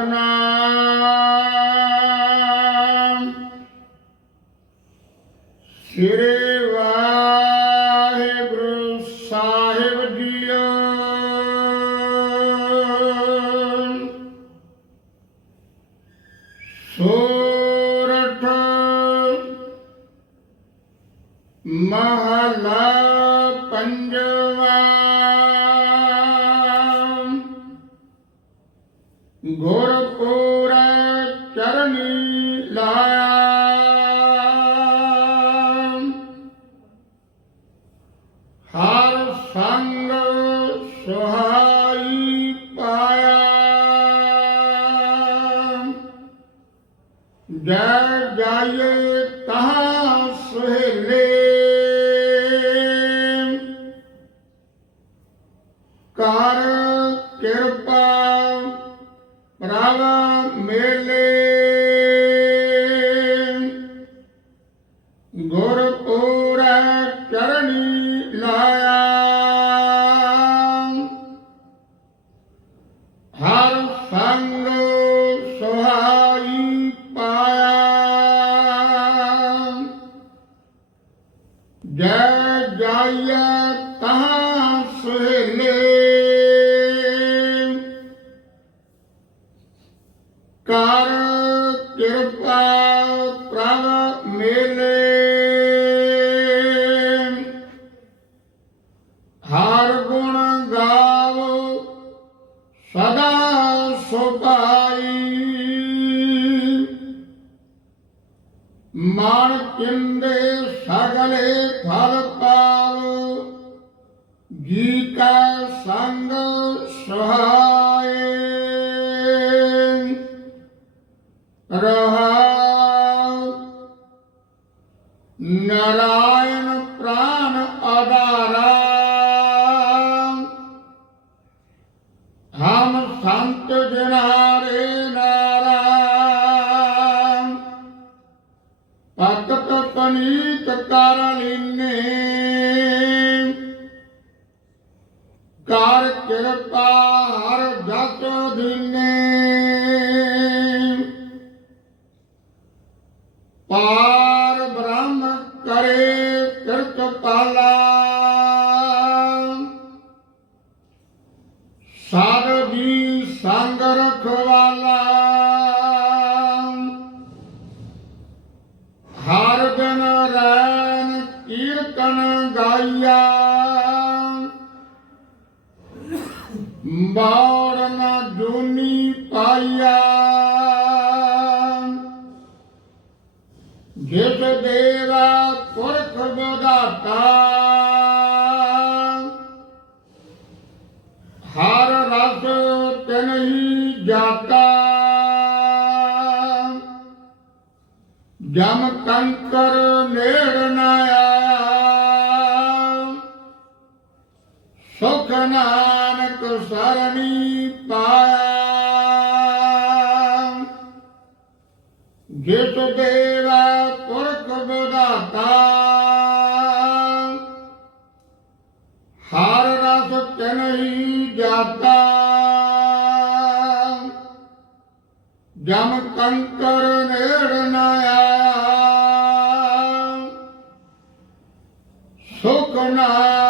ਸਤਨਾਮ ਸ੍ਰੀ ਵਾਹਿਗੁਰੂ ਸਾਹਿਬ ਜੀਓ। ਸੋਰਠ ਮਹਲਾ ਪੰਜਵਾ ਚਰਨੀ ਲਾਇਆ ਹਰ ਸੰਗ ਸੁਹਾਈ ਪਾਇਆ। ਜੈ ਜਾਏ ਤਹਾਂ ਸੁਹੇਲੇ। ਕਰ ਕਿਰਪਾ ਪ੍ਰਭ ਮੇਲੇ। ਗੁਰਪੁਰ ਚਰਣੀ ਲਾਇਆ। ਹਰ ਸੰਗ ਸੁਹਾਈ ਪਾਇਆ। ਜੈ ਜਾਈਐ ਮਨ ਕਿੰਦੇ ਸਗਲੇ ਫਲ ਪਾਵ ਜੀ ਕਾ ਸੰਗ ਸਹਾਏ। ਰਹਾਉ। ਨਾਰਾਇਣ ਪ੍ਰਾਨ ਆਧਾਰਾ। ਹਮ ਸੰਤ ਜਨਾਰੇ ਨਾਰਾ ਭਗਤ ਕਰ ਲੀਨੇ ਕਰ ਕਿਰਪਾ ਹਰ ਜਸ ਦੀਨੇ ਪਾਰ ਬ੍ਰਹਮ ਕਰੇ ਕਿਰਤ ਪਾਲਾ ਕੀਰਤਨ ਗਾਇਆ ਬਾੜ ਨਾ ਜੂਨੀ ਪਾਇਆ ਜਿਸ ਦੇਰਾ ਪੁਰਖ ਬਦਾਤਾ ਹਰ ਰਸ ਤਨਹੀ ਜਾਤਾ। ਜਮ ਕੰਕਰ ਨੇੜ ਨ ਸੁਖ ਨਾਨਕ ਸਰਣੀ ਪਾਇਆ ਜਿਸ ਦੇਵਾ ਪੁਰਖ ਬਦਾਤਾ ਹਰ ਰਸ ਤਨਹੀ ਜਾਤਾ। ਜਮ ਕੰਕਰ ਨੇੜ ਨ ਆਇਆ। ਸੁਖ ਨਾਨਕ